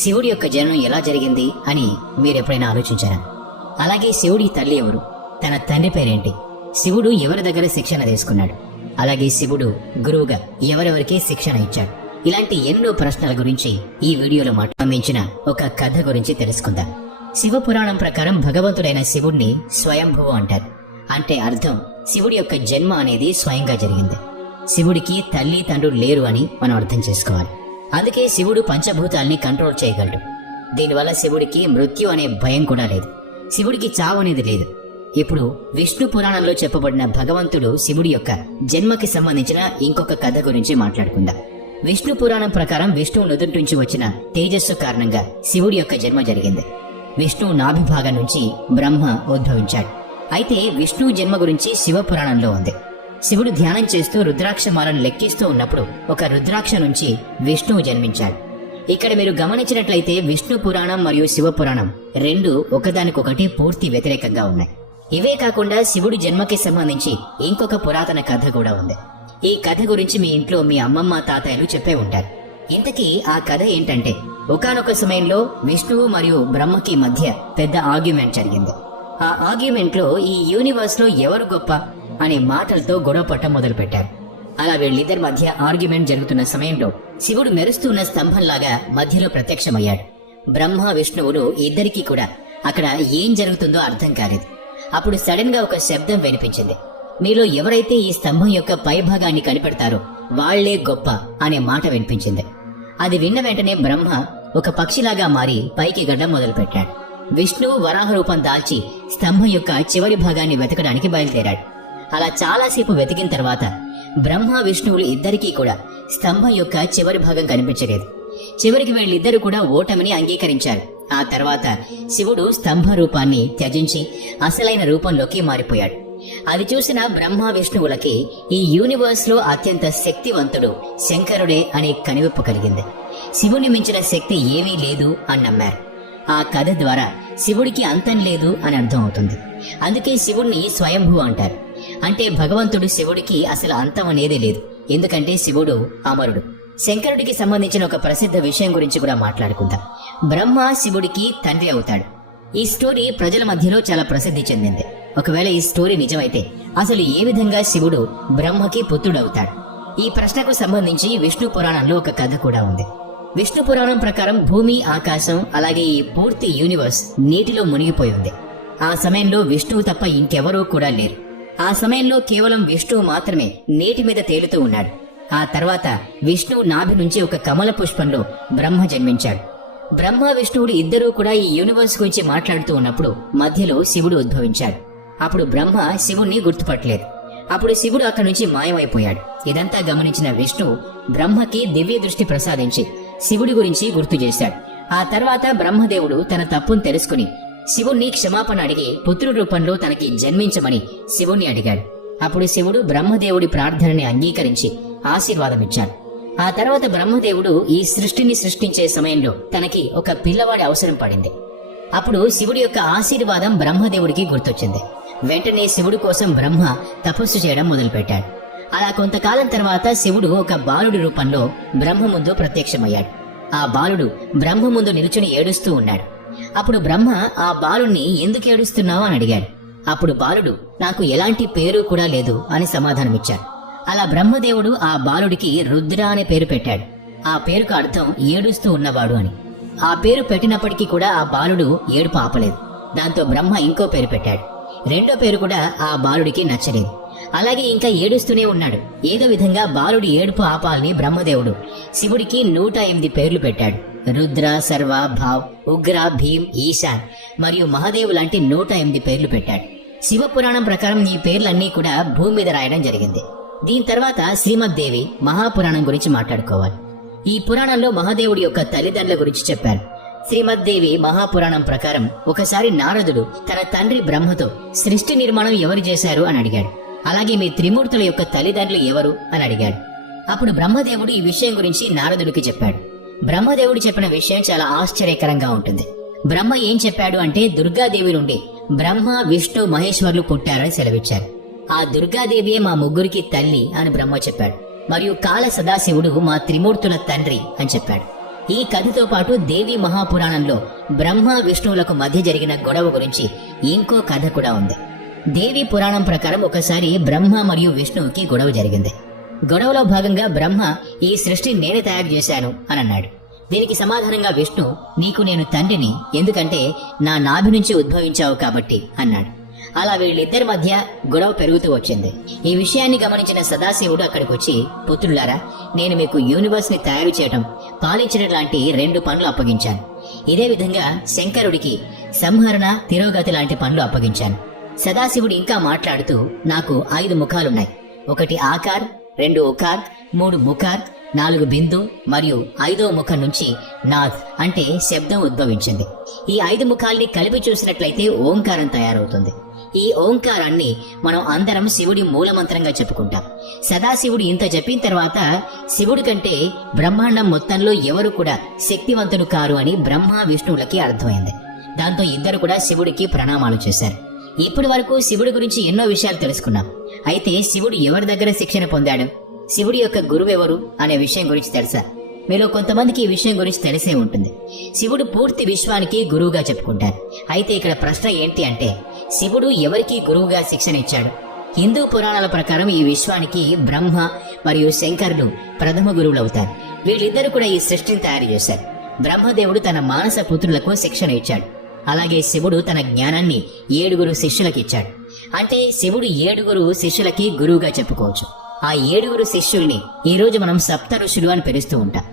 శివుడి యొక్క జననం ఎలా జరిగింది అని మీరెప్పుడైనా ఆలోచించారా? అలాగే శివుడి తల్లి ఎవరు? తన తండ్రి పేరేంటి? శివుడు ఎవరి దగ్గర శిక్షణ తీసుకున్నాడు? అలాగే శివుడు గురువుగా ఎవరెవరికి శిక్షణ ఇచ్చాడు? ఇలాంటి ఎన్నో ప్రశ్నల గురించి ఈ వీడియోలో సంబంధించిన ఒక కథ గురించి తెలుసుకుందాం. శివ పురాణం ప్రకారం భగవంతుడైన శివుడిని స్వయంభువు అంటారు. అంటే అర్థం శివుడి యొక్క జన్మ అనేది స్వయంగా జరిగింది. శివుడికి తల్లి తండ్రులు లేరు అని మనం అర్థం చేసుకోవాలి. అందుకే శివుడు పంచభూతాల్ని కంట్రోల్ చేయగలడు. దీనివల్ల శివుడికి మృత్యు అనే భయం కూడా లేదు. శివుడికి చావు అనేది లేదు. ఇప్పుడు విష్ణు పురాణంలో చెప్పబడిన భగవంతుడు శివుడి యొక్క జన్మకి సంబంధించిన ఇంకొక కథ గురించి మాట్లాడుకుందాం. విష్ణు పురాణం ప్రకారం విష్ణువు నుదుటి నుంచి వచ్చిన తేజస్సు కారణంగా శివుడి యొక్క జన్మ జరిగింది. విష్ణువు నాభిభాగం నుంచి బ్రహ్మ ఉద్భవించాడు. అయితే విష్ణువు జన్మ గురించి శివ పురాణంలో ఉంది. శివుడు ధ్యానం చేస్తూ రుద్రాక్షమాలను లెక్కిస్తూ ఉన్నప్పుడు ఒక రుద్రాక్ష నుంచి విష్ణువు జన్మించాడు. ఇక్కడ మీరు గమనించినట్లయితే విష్ణు పురాణం మరియు శివ పురాణం రెండు ఒకదానికొకటి పూర్తి వ్యతిరేకంగా ఉన్నాయి. ఇవే కాకుండా శివుడి జన్మకి సంబంధించి ఇంకొక పురాతన కథ కూడా ఉంది. ఈ కథ గురించి మీ ఇంట్లో మీ అమ్మమ్మ తాతయ్యలు చెప్పే ఉంటారు. ఇంతకీ ఆ కథ ఏంటంటే, ఒకానొక సమయంలో విష్ణువు మరియు బ్రహ్మకి మధ్య పెద్ద ఆర్గ్యుమెంట్ జరిగింది. ఆ ఆర్గ్యుమెంట్ లో ఈ యూనివర్స్ లో ఎవరు గొప్ప అనే మాటలతో గొడవ పట్టం మొదలు పెట్టారు. అలా వీళ్ళిద్దరి మధ్య ఆర్గ్యుమెంట్ జరుగుతున్న సమయంలో శివుడు మెరుస్తున్న స్తంభంలాగా మధ్యలో ప్రత్యక్షమయ్యాడు. బ్రహ్మ విష్ణువులు ఇద్దరికీ కూడా అక్కడ ఏం జరుగుతుందో అర్థం కాలేదు. అప్పుడు సడన్ గా ఒక శబ్దం వినిపించింది. మీలో ఎవరైతే ఈ స్తంభం యొక్క పైభాగాన్ని కనిపెడతారో వాళ్లే గొప్ప అనే మాట వినిపించింది. అది విన్న వెంటనే బ్రహ్మ ఒక పక్షిలాగా మారి పైకి గడ్డం మొదలు పెట్టాడు. విష్ణువు వరాహ రూపం దాల్చి స్తంభం యొక్క చివరి భాగాన్ని వెతకడానికి బయలుదేరాడు. అలా చాలాసేపు వెతికిన తర్వాత బ్రహ్మ విష్ణువులు ఇద్దరికీ కూడా స్తంభం యొక్క చివరి భాగం కనిపించలేదు. చివరికి వీళ్ళిద్దరూ కూడా ఓటమిని అంగీకరించారు. ఆ తర్వాత శివుడు స్తంభ రూపాన్ని త్యజించి అసలైన రూపంలోకి మారిపోయాడు. అది చూసిన బ్రహ్మ విష్ణువులకి ఈ యూనివర్స్ లో అత్యంత శక్తివంతుడు శంకరుడే అనే కనివిప్పు కలిగింది. శివుని మించిన శక్తి ఏమీ లేదు అని నమ్మారు. ఆ కథ ద్వారా శివుడికి అంతం లేదు అని అర్థం అవుతుంది. అందుకే శివుడిని స్వయంభూ అంటారు. అంటే భగవంతుడు శివుడికి అసలు అంతం అనేది లేదు. ఎందుకంటే శివుడు అమరుడు. శంకరుడికి సంబంధించిన ఒక ప్రసిద్ధ విషయం గురించి కూడా మాట్లాడుకుందాం. బ్రహ్మ శివుడికి తండ్రి అవుతాడు. ఈ స్టోరీ ప్రజల మధ్యలో చాలా ప్రసిద్ధి చెందింది. ఒకవేళ ఈ స్టోరీ నిజమైతే అసలు ఏ విధంగా శివుడు బ్రహ్మకి పుత్రుడవుతాడు? ఈ ప్రశ్నకు సంబంధించి విష్ణు పురాణంలో ఒక కథ కూడా ఉంది. విష్ణు పురాణం ప్రకారం భూమి, ఆకాశం అలాగే ఈ పూర్తి యూనివర్స్ నీటిలో మునిగిపోయి ఉంది. ఆ సమయంలో విష్ణువు తప్ప ఇంకెవరూ కూడా లేరు. ఆ సమయంలో కేవలం విష్ణువు మాత్రమే నీటి మీద తేలుతూ ఉన్నాడు. ఆ తర్వాత విష్ణువు నాభి నుంచి ఒక కమల పుష్పంలో బ్రహ్మ జన్మించాడు. బ్రహ్మ విష్ణువుడు ఇద్దరూ కూడా ఈ యూనివర్స్ గురించి మాట్లాడుతూ ఉన్నప్పుడు మధ్యలో శివుడు ఉద్భవించాడు. అప్పుడు బ్రహ్మ శివుణ్ణి గుర్తుపట్టలేదు. అప్పుడు శివుడు అక్కడి నుంచి మాయమైపోయాడు. ఇదంతా గమనించిన విష్ణువు బ్రహ్మకి దివ్య దృష్టి ప్రసాదించి శివుడి గురించి గుర్తు చేశాడు. ఆ తర్వాత బ్రహ్మదేవుడు తన తప్పును తెలుసుకుని శివుణ్ణి క్షమాపణ అడిగి పుత్రుడి రూపంలో తనకి జన్మించమని శివుణ్ణి అడిగాడు. అప్పుడు శివుడు బ్రహ్మదేవుడి ప్రార్థనని అంగీకరించి ఆశీర్వాదమిచ్చాడు. ఆ తర్వాత బ్రహ్మదేవుడు ఈ సృష్టిని సృష్టించే సమయంలో తనకి ఒక పిల్లవాడి అవసరం పడింది. అప్పుడు శివుడి యొక్క ఆశీర్వాదం బ్రహ్మదేవుడికి గుర్తొచ్చింది. వెంటనే శివుడి కోసం బ్రహ్మ తపస్సు చేయడం మొదలుపెట్టాడు. అలా కొంతకాలం తర్వాత శివుడు ఒక బాలుడి రూపంలో బ్రహ్మ ముందు ప్రత్యక్షమయ్యాడు. ఆ బాలుడు బ్రహ్మ ముందు నిలుచుని ఏడుస్తూ ఉన్నాడు. అప్పుడు బ్రహ్మ ఆ బాలుణ్ణి ఎందుకు ఏడుస్తున్నావు అని అడిగాడు. అప్పుడు బాలుడు నాకు ఎలాంటి పేరు కూడా లేదు అని సమాధానమిచ్చాడు. అలా బ్రహ్మదేవుడు ఆ బాలుడికి రుద్ర అనే పేరు పెట్టాడు. ఆ పేరుకు అర్థం ఏడుస్తూ ఉన్నవాడు అని. ఆ పేరు పెట్టినప్పటికీ కూడా ఆ బాలుడు ఏడుపు ఆపలేదు. దాంతో బ్రహ్మ ఇంకో పేరు పెట్టాడు. రెండో పేరు కూడా ఆ బాలుడికి నచ్చలేదు. అలాగే ఇంకా ఏడుస్తూనే ఉన్నాడు. ఏదో విధంగా బాలుడి ఏడుపు ఆపాలని బ్రహ్మదేవుడు శివుడికి 108 పేర్లు పెట్టాడు. రుద్ర, సర్వ, భావ్, ఉగ్ర, భీమ్, ఈశాన్ మరియు మహాదేవ్ లాంటి 108 పేర్లు పెట్టాడు. శివ పురాణం ప్రకారం ఈ పేర్లన్నీ కూడా భూమి మీద రాయడం జరిగింది. దీని తర్వాత శ్రీమద్దేవి మహాపురాణం గురించి మాట్లాడుకోవాలి. ఈ పురాణంలో మహాదేవుడి యొక్క తల్లిదండ్రుల గురించి చెప్పారు. శ్రీమద్దేవి మహాపురాణం ప్రకారం ఒకసారి నారదుడు తన తండ్రి బ్రహ్మతో సృష్టి నిర్మాణం ఎవరు చేశారు అని అడిగాడు. అలాగే మీ త్రిమూర్తుల యొక్క తల్లిదండ్రులు ఎవరు అని అడిగాడు. అప్పుడు బ్రహ్మదేవుడు ఈ విషయం గురించి నారదుడికి చెప్పాడు. బ్రహ్మదేవుడు చెప్పిన విషయం చాలా ఆశ్చర్యకరంగా ఉంటుంది. బ్రహ్మ ఏం చెప్పాడు అంటే దుర్గాదేవి నుండి బ్రహ్మ, విష్ణు, మహేశ్వర్లు పుట్టారని సెలవిచ్చారు. ఆ దుర్గాదేవియే మా ముగ్గురికి తల్లి అని బ్రహ్మ చెప్పాడు. మరియు కాల సదాశివుడు మా త్రిమూర్తుల తండ్రి అని చెప్పాడు. ఈ కథతో పాటు దేవి మహాపురాణంలో బ్రహ్మ విష్ణువులకు మధ్య జరిగిన గొడవ గురించి ఇంకో కథ కూడా ఉంది. దేవి పురాణం ప్రకారం ఒకసారి బ్రహ్మ మరియు విష్ణువుకి గొడవ జరిగింది. గొడవలో భాగంగా బ్రహ్మ ఈ సృష్టి నేనే తయారు చేశాను అని అన్నాడు. దీనికి సమాధానంగా విష్ణు, నీకు నేను తండ్రిని, ఎందుకంటే నా నాభి నుంచి ఉద్భవించావు కాబట్టి అన్నాడు. అలా వీళ్ళిద్దరి మధ్య గొడవ పెరుగుతూ వచ్చింది. ఈ విషయాన్ని గమనించిన సదాశివుడు అక్కడికి వచ్చి, పుత్రులారా, నేను మీకు యూనివర్స్ ని తయారు చేయటం, పాలించడం లాంటి 2 పనులు అప్పగించాను. ఇదే విధంగా శంకరుడికి సంహరణ, తిరోగతి లాంటి పనులు అప్పగించాను. సదాశివుడు ఇంకా మాట్లాడుతూ, నాకు 5 ముఖాలున్నాయి. 1 ఆకార్, 2 ఉకార్, 3 ముఖార్, 4 బిందు మరియు 5వ ముఖం నుంచి నాథ్ అంటే శబ్దం ఉద్భవించింది. ఈ 5 ముఖాల్ని కలిపి చూసినట్లయితే ఓంకారం తయారవుతుంది. ఈ ఓంకారాన్ని మనం అందరం శివుడి మూలమంత్రంగా చెప్పుకుంటాం. సదాశివుడు ఇంత చెప్పిన తర్వాత శివుడి కంటే బ్రహ్మాండం మొత్తంలో ఎవరు కూడా శక్తివంతుడు కారు అని బ్రహ్మ విష్ణువులకి అర్థమైంది. దాంతో ఇద్దరు కూడా శివుడికి ప్రణామాలు చేశారు. ఇప్పటి వరకు శివుడి గురించి ఎన్నో విషయాలు తెలుసుకున్నాం. అయితే శివుడు ఎవరి దగ్గర శిక్షణ పొందాడు, శివుడి యొక్క గురువు ఎవరు అనే విషయం గురించి తెలుసా? మీలో కొంతమందికి ఈ విషయం గురించి తెలిసే ఉంటుంది. శివుడు పూర్తి విశ్వానికి గురువుగా చెప్పుకుంటారు. అయితే ఇక్కడ ప్రశ్న ఏంటి అంటే, శివుడు ఎవరికి గురువుగా శిక్షణ ఇచ్చాడు? హిందూ పురాణాల ప్రకారం ఈ విశ్వానికి బ్రహ్మ మరియు శంకరులు ప్రథమ గురువులు అవుతారు. వీళ్ళిద్దరూ కూడా ఈ సృష్టిని తయారు చేశారు. బ్రహ్మదేవుడు తన మానస పుత్రులకు శిక్షణ ఇచ్చాడు. అలాగే శివుడు తన జ్ఞానాన్ని 7 శిష్యులకు ఇచ్చాడు. అంటే శివుడు 7 శిష్యులకి గురువుగా చెప్పుకోవచ్చు. ఆ 7 శిష్యుల్ని ఈ రోజు మనం సప్త ఋషులు అని పిలుస్తూ ఉంటాం.